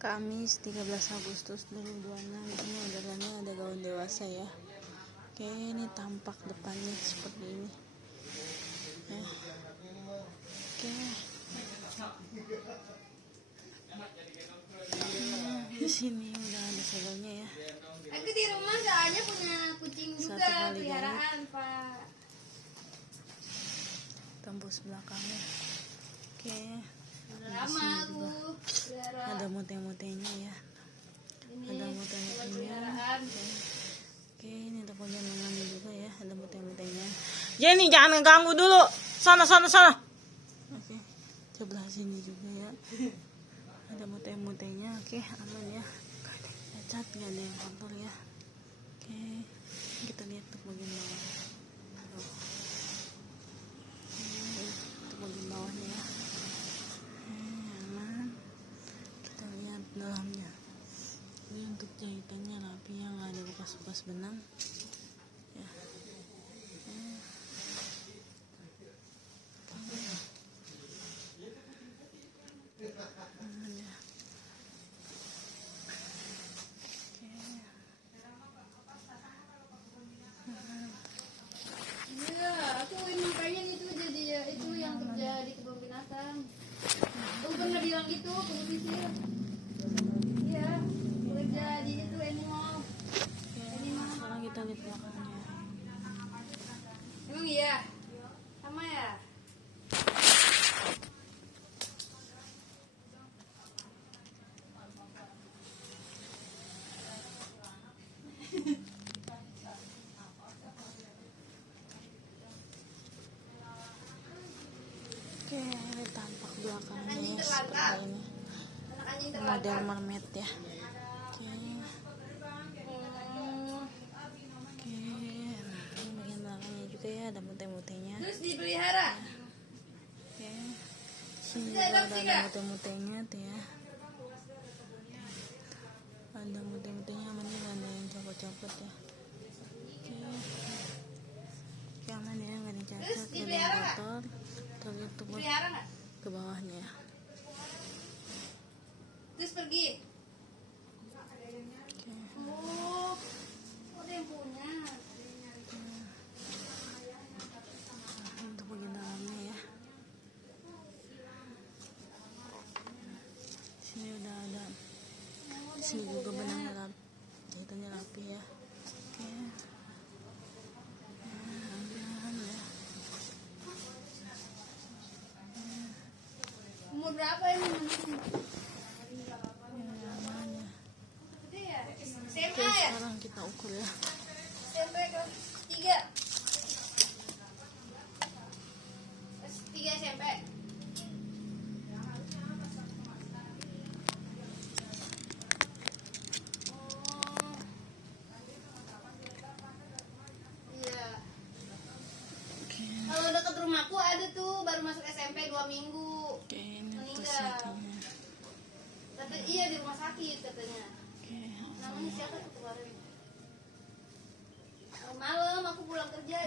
Kamis 13 Agustus 2026. Ini modelannya ada gaun dewasa ya. Oke, ini tampak depannya seperti ini ya. Oke, di sini udah ada segelnya ya. Aku di rumah soalnya punya kucing juga peliharaan, Pak. Tembus belakangnya. Oke, Lama aku ada mute-mutenya ya. Ada mute-mutenya. peliharaan. Oke, ini ada pojok lengannya juga ya. Ada mute-mutenya. Jenny, jangan ganggu dulu. Sana. Oke, sebelah sini juga ya. Ada mute-mutenya. Oke, aman ya. Cacat, nggak ada yang kotor ya. Oke, kita lihat tuh bagian bawah. Itu bagian bawahnya ya. Aman. Kita lihat dalamnya. Ini untuk jahitannya rapi, yang nggak ada bekas-bekas benang ya. Aman ya. Iya, aku emang pengen itu jadi ya, itu yang kerja di kebun binatang. Aku pernah bilang gitu, pesisir. Iya, kerja di itu animal. Sekarang kita lihat belakangnya. Emang iya? Sama ya? Oke, ini tampak belakangnya Anjing ya, terlantar. seperti ini. Anak anjing Model terlantar. mermaid ya. Oke, ini bagian belakangnya juga ya, ada mute-mutenya. Terus dipelihara? Oke, sini juga ada mute-mutenya tuh ya. Ada mute-mutenya, aman ya, nggak ada yang copot-copot ya. Oke, aman ya, nggak ada yang cacat, nggak ada yang kotor. Kita lihat tuh Pelihara nggak? ke bawahnya ya. Terus pergi? Oke. Oh, ada yang punya. Untuk bagian dalamnya ya. Sini udah ada. Sini juga benangnya rapi, jahitannya rapi ya. Oke. Aman ya. Umur berapa ini? Aman ya. Gede ya? Oke, SMA ya? sekarang kita ukur ya. SMP kelas 3. Kelas 3 SMP. Oh. Iya. Oke. Kalau dekat rumahku ada tuh baru masuk SMP 2 minggu. Oke, ini atas Meninggal. itunya. Tapi iya di rumah sakit katanya. Oke. Namanya siapa tuh kemarin? Malam aku pulang kerja,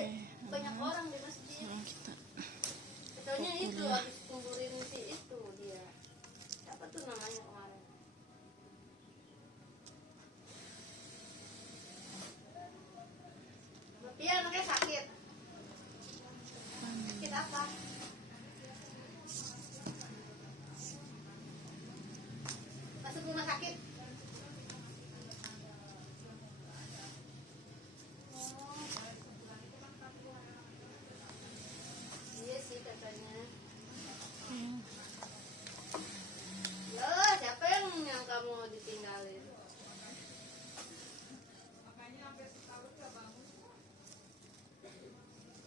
banyak orang di masjid. Sekarang kita Katanya itu habis kuburin si itu dia. Siapa tuh namanya kemarin? Tapi anaknya sakit. Sakit apa? Masuk rumah sakit. Iya sih katanya. Loh, siapa yang kamu ditinggalin?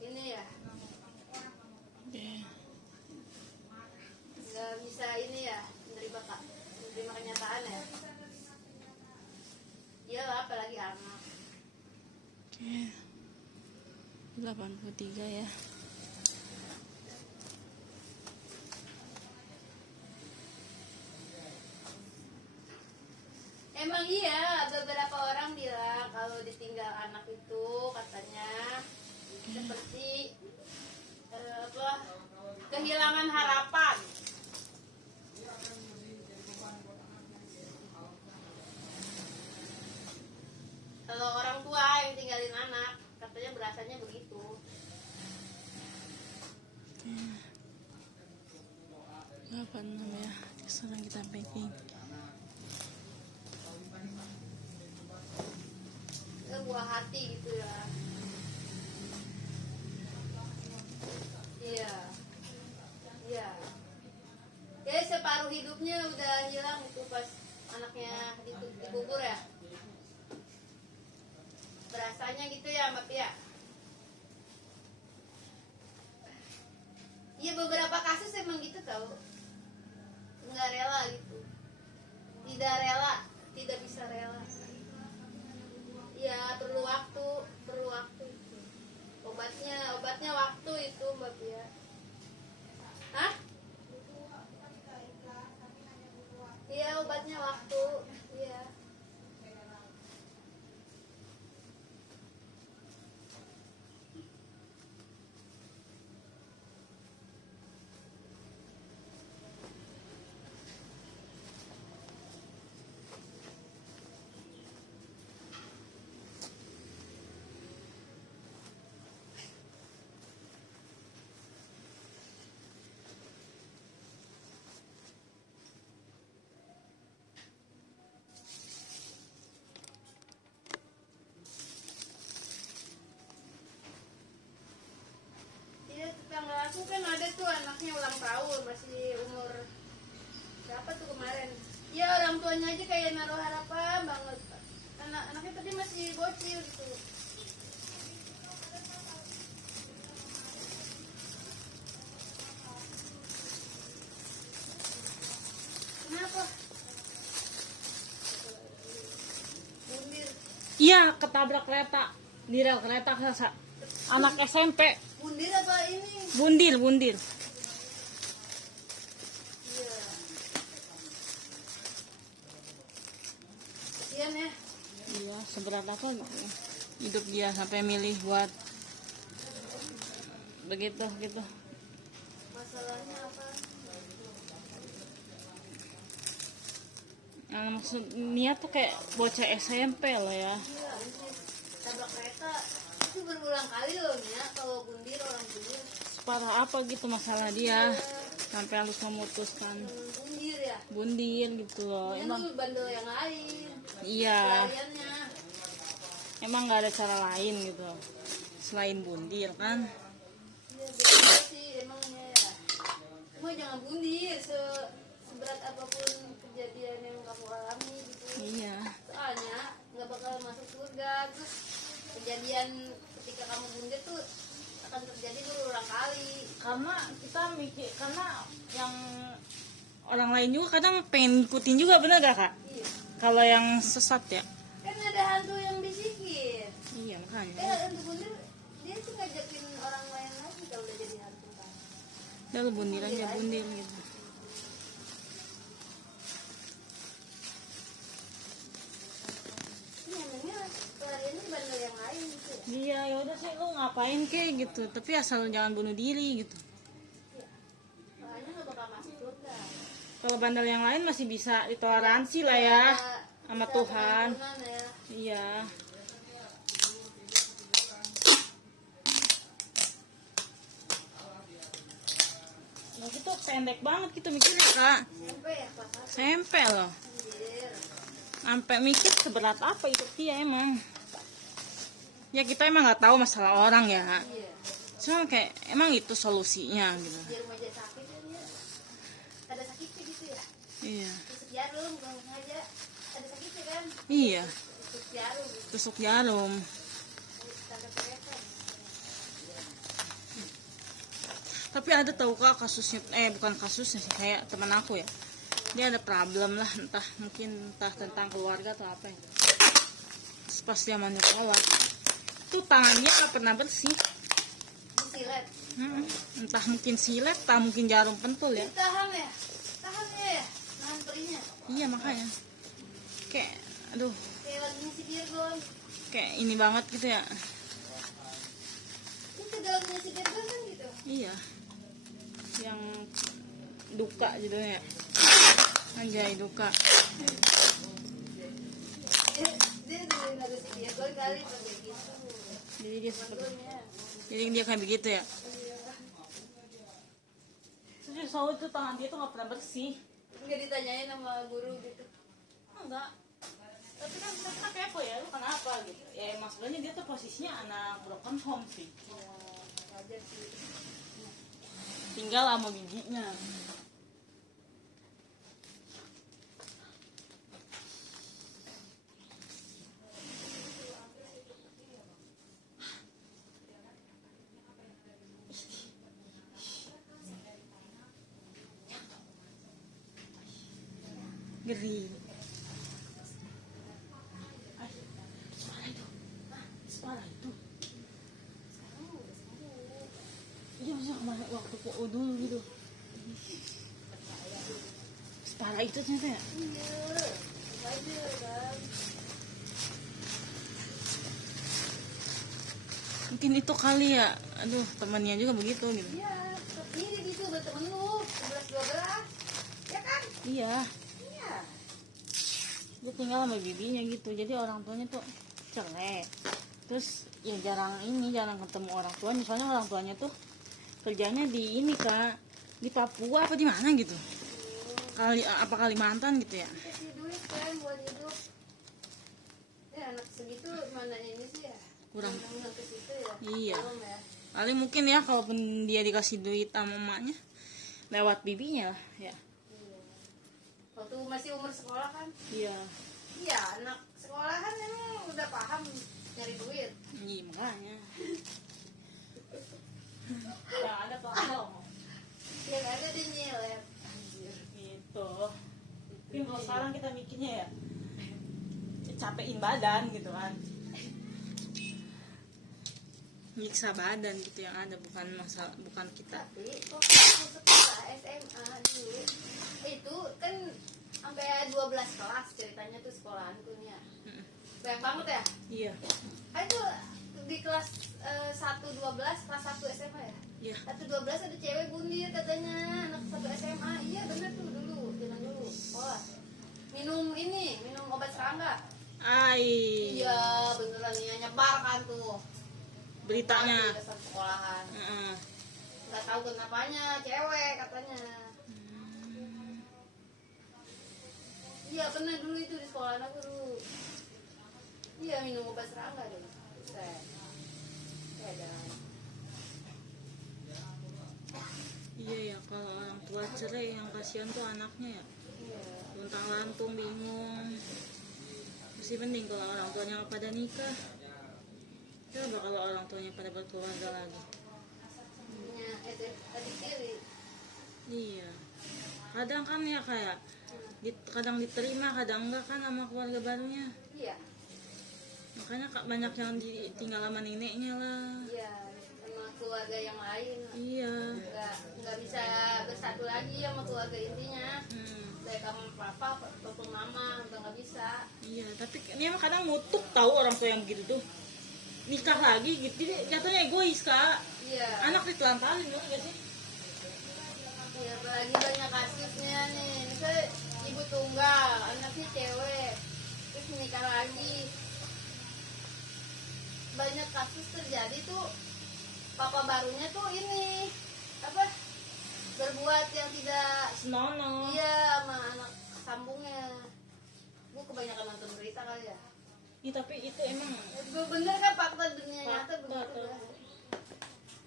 Ini ya, Oke. nggak bisa ini ya, menerima kenyataan ya. Iya lah, apalagi anak. Oke. 83 ya. Emang iya, beberapa orang bilang kalau ditinggal anak itu katanya seperti kehilangan harapan. berasanya begitu. Apa namanya? Sekarang kita packing. Buah hati gitu ya. Iya. Iya. Ya separuh hidupnya udah hilang itu pas anaknya dikubur ya. Berasanya gitu ya Mbak Pia. Iya beberapa kasus emang gitu tau. Nggak rela gitu. Tidak rela, tidak bisa rela. Ya perlu waktu itu. Obatnya waktu itu Mbak Pia. Hah? Iya obatnya waktu. Iya. Iya tetangga aku kan ada tuh anaknya ulang tahun masih umur berapa tuh kemarin? Ya orang tuanya aja kayak naruh harapan banget. Anaknya tadi masih bocil gitu. Kenapa? Bundir. Iya, ketabrak kereta. Di rel kereta anak SMP. Bundir apa ini? Bundil. Iya. Kasian ya. Iya, seberat apa hidup dia sampai milih buat begitu gitu. Masalahnya apa? Nah, maksud niat tuh kayak bocah SMP loh ya. Iya, tabrak kereta itu berulang kali loh ya kalau bundir orang bundir. Separah apa gitu masalah dia sampai harus memutuskan Bundir ya. bundil gitu loh. Ini Emang tuh bandel yang lain. iya, Pelariannya. emang nggak ada cara lain gitu selain bundil kan. Iya betul sih emangnya ya. Cuma jangan bundir seberat apapun kejadian yang kamu alami gitu. Iya, Soalnya nggak bakal masuk surga. Terus kejadian ketika kamu bundir tuh akan terjadi berulang kali. karena kita mikir, karena yang orang lain juga kadang pengen ikutin juga, bener gak kak? Iya. Kalau yang sesat ya. Kan ada hantu yang bisikin. Iya makanya. Hantu bundir dia sih ngajakin orang lain lagi kalau udah jadi hantu kan. Udah lu bundil aja bundil gitu. Ini emangnya pelariannya bandel yang lain gitu ya. Iya, ya udah sih lu ngapain kek gitu, tapi asal jangan bunuh diri gitu. Iya. Makanya nggak bakal masuk surga. Kalau bandel yang lain masih bisa ditoleransi lah ya sama Bisa Tuhan. pengampunan ya. Iya. Nah, itu pendek banget gitu mikirnya kak. Sampai ya kelas satu. SMP loh. Anjir. Sampai mikir seberat apa hidup dia emang. Ya kita emang nggak tahu masalah orang ya. Iya. Cuma kayak emang itu solusinya gitu. Di rumah aja sakit kan ya. Ada sakitnya gitu ya. Iya. Tusuk jarum bukan sengaja. Ada sakitnya kan. Iya. Tusuk jarum. Tusuk jarum. Tanda kelihatan. Tapi ada tahu kak kasusnya, bukan kasusnya sih, kayak teman aku ya. Dia ada problem lah, entah tentang keluarga atau apa ya. Terus pas dia mau nyekolah, tuh tangannya nggak pernah bersih. Disilet. Entah mungkin silet, entah mungkin jarum pentul ya. Tahan ya. Tahan ya. Nahan perihnya. Iya makanya. Kayak, aduh, Kayak lagi ngisi dirgon. kayak ini banget gitu ya. Itu segala ngisi dirgon kan gitu. Iya. Yang duka judulnya. Anjay duka. Dia dengerin lagu si dirgon kali pakai gitu. Jadi dia seperti, Bantuannya. jadi dia kayak begitu ya. Iya. Terus soal itu tangan dia tuh nggak pernah bersih. Nggak ditanyain sama guru gitu. Enggak. Tapi kan kita kepo ya, lu kenapa gitu. Ya emang sebenarnya dia tuh posisinya anak broken home sih. Ya, wajar sih. Tinggal sama bibinya. Ngeri. Ay, suara itu. Suara itu. Sekarang udah sembuh. Iya maksudnya kemarin waktu PO dulu gitu. Separah itu ternyata ya. Iya. Wajar kan. Mungkin itu kali ya. Aduh temannya juga begitu gitu. Iya. Ini gitu bertemen lu. 11-12. Ya kan? Iya. Iya. Dia tinggal sama bibinya gitu. Jadi orang tuanya tuh cerai. Terus ya jarang ketemu orang tuanya. Soalnya orang tuanya tuh kerjanya di ini Kak, di Papua apa di mana gitu. Kalimantan gitu ya. Kasih duit kan buat hidup. Ya anak segitu mana ini sih ya? Kurang. Undang-undang ke situ ya? Iya. Belum ya? Paling mungkin ya kalaupun dia dikasih duit sama mamanya lewat bibinya lah ya. Iya. Waktu masih umur sekolah kan? Iya. Iya, anak sekolah kan emang udah paham nyari duit. Iya makanya. Ya ada tolong. Yang ada di nyilet. Anjir. Gitu. Mungkin kalau sekarang kita mikirnya ya capein badan gitu kan. Nyiksa badan gitu yang ada bukan masalah, bukan kita. Tapi kok aku sekolah SMA dulu itu kan sampai 12 kelas ceritanya tuh sekolahanku nih ya. Banyak banget ya? Iya. Itu di kelas 1-12 kelas 1 SMA ya? Iya. 1-12 ada cewek bundir katanya anak 1 SMA. Iya bener tuh dulu, jangan dulu sekolah. Minum obat serangga. Ai. Iya beneran ya, nyebar kan tuh Beritanya. di depan sekolahan. Heeh. Nggak tahu kenapanya, cewek katanya. Iya pernah dulu itu di sekolah aku dulu. Iya minum obat serangga deh. Buset. Ya jangan. Iya ya kalau orang tua cerai yang kasihan tuh anaknya ya. Iya. Luntang lantung bingung. Masih mending kalau orang tuanya nggak pada nikah. Coba kalau orang tuanya pada berkeluarga lagi. Punya adik tiri. Iya. Kadang kan ya kayak kadang diterima, kadang enggak kan sama keluarga barunya. Iya. Makanya banyak yang ditinggal sama neneknya lah. Iya. Sama keluarga yang lain. Iya. Nggak bisa bersatu lagi sama keluarga intinya. Kayak kamu papa, papa mama udah nggak bisa. Iya. Tapi ini emang kadang ngutuk tahu orang tua yang begitu tuh. Nikah lagi gitu, jadi jatuhnya egois Kak. Iya. Anak ditelantarin gitu gak sih? Iya, apalagi banyak kasusnya nih. Misalnya ibu tunggal, anaknya cewek, terus menikah lagi. Banyak kasus terjadi tuh, papa barunya tuh ini apa? Berbuat yang tidak Senonoh. iya sama anak sambungnya. Bu kebanyakan nonton berita kali ya. Iya tapi itu emang Bener kan fakta dunia nyata fakta begitu tuh. kan?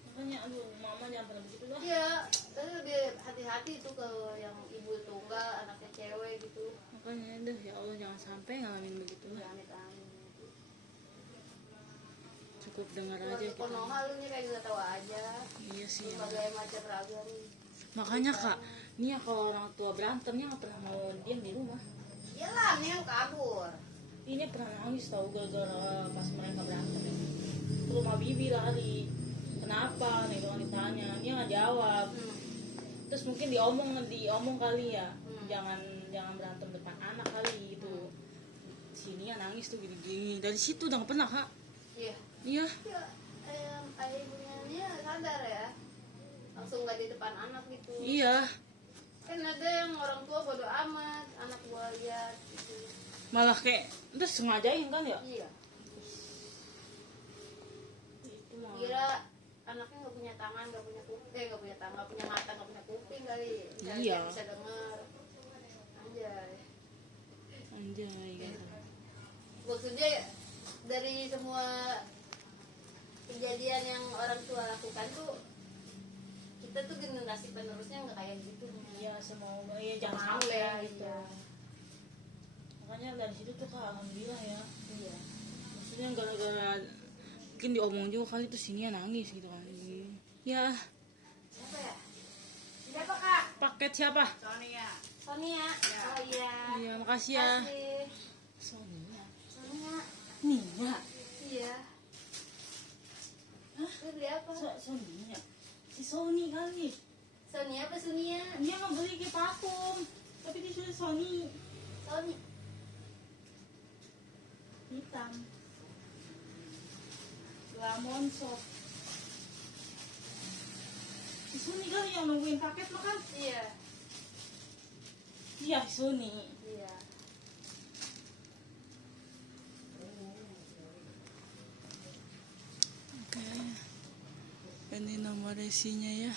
Makanya aduh mama jangan pernah begitu lah. Iya, tapi lebih hati-hati tuh kalau yang ibu tunggal, anaknya cewek gitu. Makanya aduh ya Allah jangan sampai ngalamin begitu lah. Amit-amit. Cukup dengar aja Keluarga kita. Konoha lu nih kayak nggak tahu aja. Iya sih. Ya. Berbagai macam ragam. Makanya Kak, nih ya kalau orang tua berantemnya nggak pernah mau diam di rumah. Iyalah, nih yang kabur. Ini pernah nangis tahu gara-gara pas mereka berantem. Ke rumah bibi lari. Kenapa? Nih kalau ditanya, dia nggak jawab. Terus mungkin diomong kali ya. Jangan berantem depan anak kali gitu. Sini ya nangis tuh gini-gini. Dari situ udah nggak pernah Kak. Iya. Iya. Iya, ayah ibunya dia sadar ya. Langsung nggak di depan anak gitu. Iya. Kan ada yang orang tua bodo amat, anak gua lihat gitu. Malah kayak terus sengajain kan ya. Iya. kira anaknya nggak punya tangan, nggak punya kuping, nggak punya tangan, nggak punya mata, nggak punya kuping kali. Nggak Iya. bisa denger. Anjay. Anjay gitu. Maksudnya dari semua kejadian yang orang tua lakukan tuh, kita tuh generasi penerusnya nggak kayak gitu. Iya, semoga ya jangan Mau sampai ya, gitu. iya. Makanya dari situ tuh Kak, alhamdulillah ya. Iya. Maksudnya gara-gara mungkin diomong juga kali tuh sini ya nangis gitu kan. Ya, Siapa ya? Siapa kak? paket siapa? Sonia. Sonia. Oh iya. Iya, makasih ya. Makasih. Sonia. Sonia. Nia. Iya. Hah? Lu beli apa? Sonia. Si Sony kali. Sonia apa Sonia? Dia mau beli ke parfum, tapi dia sudah Sony Sony. hitam. Lemon soft. Si Sony kali yang nungguin paket makan. Iya. Iya, Sony. Iya. Oke. Ini nomor resinya ya.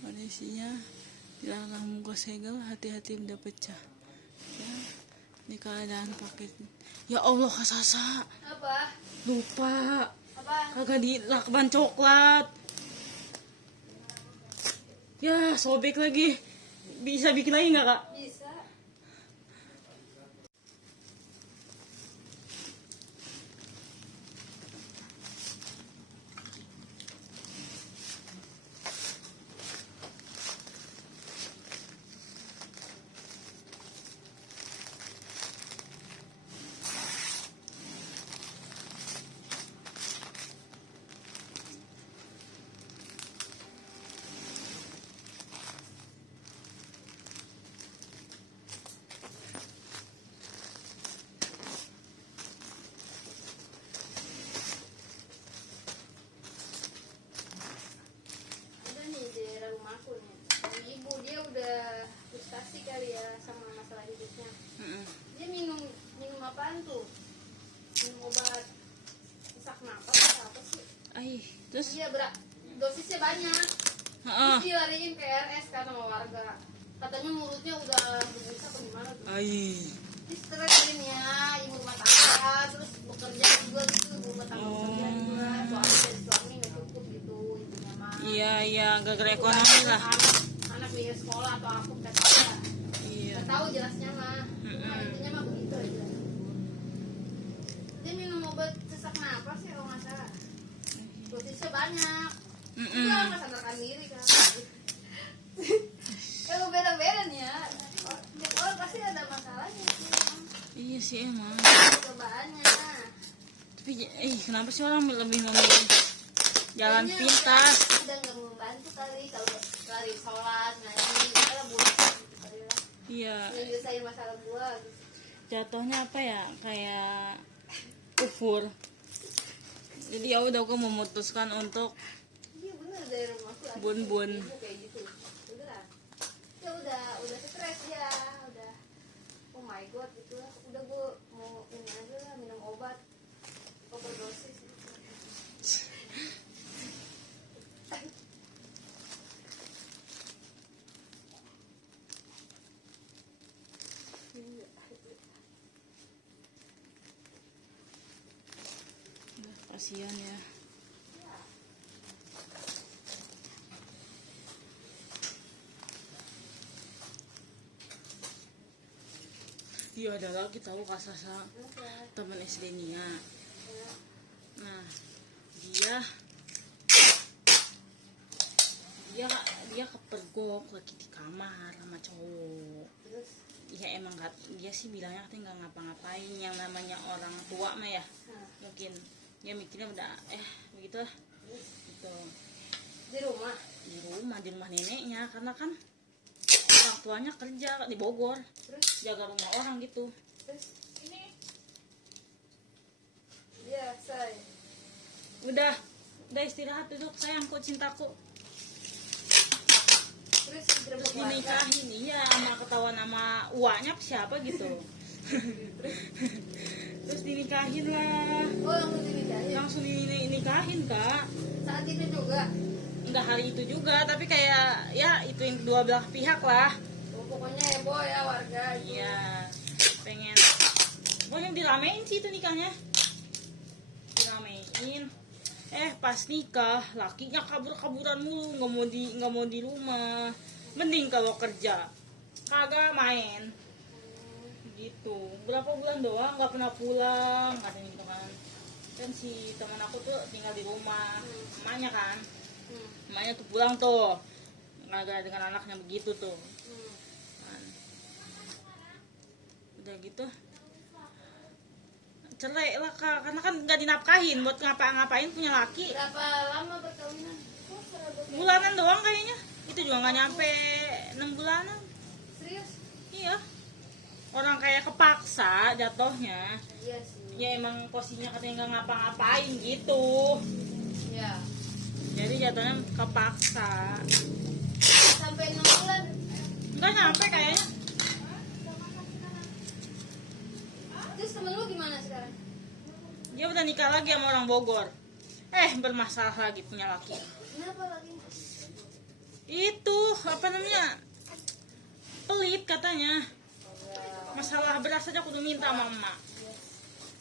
Nomor resinya dilarang muka segel, hati-hati udah pecah. Ya. Ini keadaan paket. Ya Allah, Kasasa. Apa? Lupa. Apa? Kagak di lakban coklat. Ya, sobek lagi. Bisa bikin lagi nggak Kak? Bisa. Ada nih di daerah rumahku nih. Yang ibu dia udah frustasi kali ya sama masalah hidupnya. Dia minum apaan tuh? Minum obat sesak napas atau apa sih? Ay, terus? Iya dosisnya banyak. Heeh. Terus dilariin ke RS kan sama warga. Katanya mulutnya udah berbusa apa gimana tuh. Ay. Terus keren ya, ibu rumah tangga, terus bekerja juga gitu, ibu rumah tangga bekerja juga, suami nggak cukup gitu, ibunya mah. Iya, gara-gara ekonomi lah. Anak dia sekolah atau apa katanya. Iya. Nggak tahu jelasnya mah. Cuma intinya mah begitu aja. Dia minum obat sesak napas ya kalau nggak salah. Dosisnya banyak. Udah nggak sadarkan diri kan. Kalau beda-beda nih ya. Tiap orang pasti ada masalahnya sih. Iya sih emang. Cobaannya. Tapi kenapa sih orang lebih memilih jalan Kayaknya pintas? udah nggak membantu kali kalau kali sholat ngaji kalau buat gitu kali lah. Iya. Nyelesain masalah gua gitu. Jatuhnya apa ya? Kayak kufur. Jadi ya udah aku memutuskan untuk Iya bener dari rumahku ada bun-bun. ibu kayak gitu. Udah udah stres ya, udah oh my god gitu lah. Udah gua mau ini aja lah minum obat overdosis. Kasihan ya. Iya ada lagi tahu Kak Sasa, teman SD Nia. Nah dia kepergok lagi di kamar sama cowok. Terus Ya emang dia sih bilangnya katanya nggak ngapa-ngapain, yang namanya orang tua mah ya mungkin dia mikirnya udah begitulah gitu di rumah di rumah neneknya, karena kan orang tuanya kerja di Bogor, terus jaga rumah orang gitu. ini ya say Udah istirahat, duduk sayangku, cintaku. terus Terus dinikahin, iya, sama ketahuan sama uaknya siapa gitu. Terus dinikahin lah. Oh, langsung dinikahin. Langsung dinikahin Kak. Saat itu juga. Enggak hari itu juga, tapi kayak ya itu yang kedua belah pihak lah. Oh, pokoknya heboh ya warga. Iya, pengen. Pokoknya diramein sih itu nikahnya. Diramein. Pas nikah, lakinya kabur-kaburan mulu, nggak mau di rumah. Mending kalau kerja, kagak main. Gitu. Berapa bulan doang, nggak pernah pulang, katanya gitu kan. Dan si teman aku tuh tinggal di rumah, emaknya kan. Emaknya tuh pulang tuh, nggak dengan anaknya begitu tuh. Kan. Udah gitu cerai lah Kak, karena kan nggak dinafkahin buat ngapa-ngapain punya laki. Berapa lama perkawinan? Bulanan doang kayaknya, itu juga nggak nyampe 6 bulanan. Serius? Iya, orang kayak kepaksa jatuhnya. Iya sih. Ya emang posisinya katanya nggak ngapa-ngapain gitu, Iya. jadi jatuhnya kepaksa. Sampai 6 bulan. Nggak nyampe kayaknya. Terus temen lu gimana sekarang? Dia udah nikah lagi sama orang Bogor. Bermasalah lagi punya laki. Kenapa lagi? Itu apa namanya, pelit katanya. Masalah beras aja kudu minta sama emak.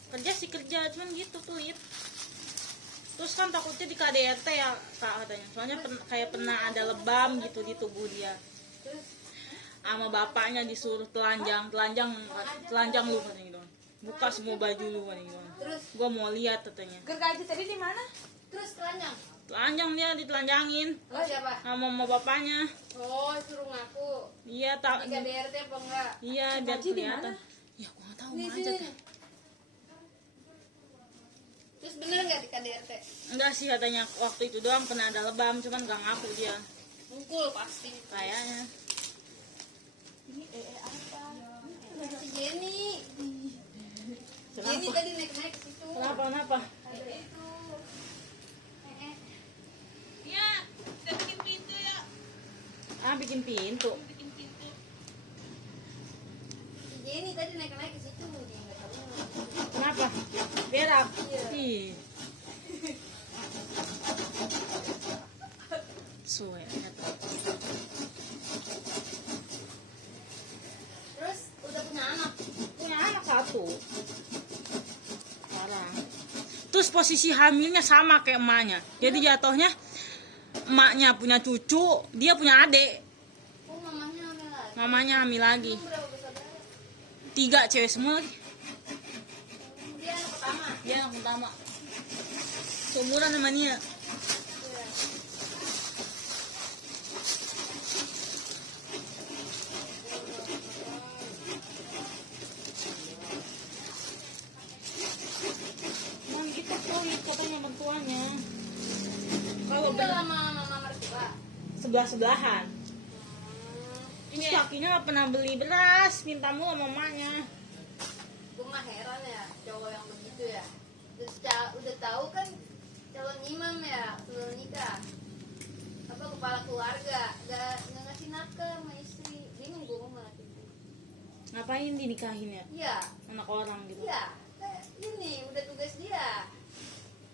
Kerja sih kerja, cuman gitu pelit. Terus kan takutnya di KDRT ya Kak katanya. Soalnya kayak pernah ada lebam gitu di tubuh dia. Terus Sama bapaknya disuruh telanjang lu katanya gitu. Buka semua baju lu katanya gitu. terus Gua mau lihat katanya. Gergaji tadi di mana? terus telanjang. Telanjang dia ditelanjangin Oh, siapa? sama bapaknya. Oh, suruh ngaku. Iya tak. Di KDRT apa enggak? Iya biar Gergaji di kelihatan. mana? Ya gua nggak tahu Di mah aja. sini. Terus bener nggak di KDRT? Enggak sih katanya waktu itu doang pernah ada lebam, cuman gak ngaku dia. Mukul pasti. Kayaknya. Ini apa? Si Jenny. Jenny Kenapa? tadi naik-naik ke situ. Kenapa? Ada itu. Eh. Iya, udah bikin pintu ya. Bikin pintu. Bikin pintu. Si Jenny tadi naik-naik ke situ. Dia nggak tahu. Kenapa? Berak. Iya. Ih. Suwe. Terus udah punya anak. Punya anak satu. Sekarang. Terus posisi hamilnya sama kayak emaknya. Jadi jatuhnya emaknya punya cucu, dia punya adik. Oh, mamanya hamil lagi. Mamanya hamil lagi. Berapa bersaudara? 3 cewek semua lagi. Dia anak pertama. Dia anak pertama. Seumuran sama Nia. Iya. Cuman kita pelit katanya mertuanya. Kalau Udah lama mama mertua. sebelah-sebelahan. Terus lakinya gak pernah beli beras, minta mulu sama mamanya. Gue mah heran ya cowok yang begitu ya. Udah tahu kan calon imam ya sebelum nikah. Apa kepala keluarga nggak ngasih nafkah sama istri. Bingung gue malah gitu. Ngapain dinikahin ya? Iya, Anak orang gitu. iya. Ini udah tugas dia.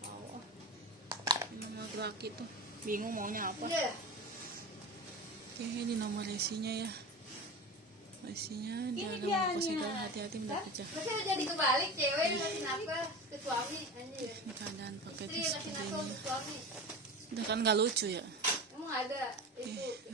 Oh, emang laki tuh bingung maunya apa. Iya. Oke, ini nomor resinya ya. Resinya dia Ini agak mau dianya. kosong, hati-hati mendapat pecah. Masih udah jadi kebalik cewek yang ngasih nafkah ke suami anjir. Ini keadaan Istri paketnya yang ngasih seperti nafkah ini. ke suami. Udah kan gak lucu ya. Emang ada itu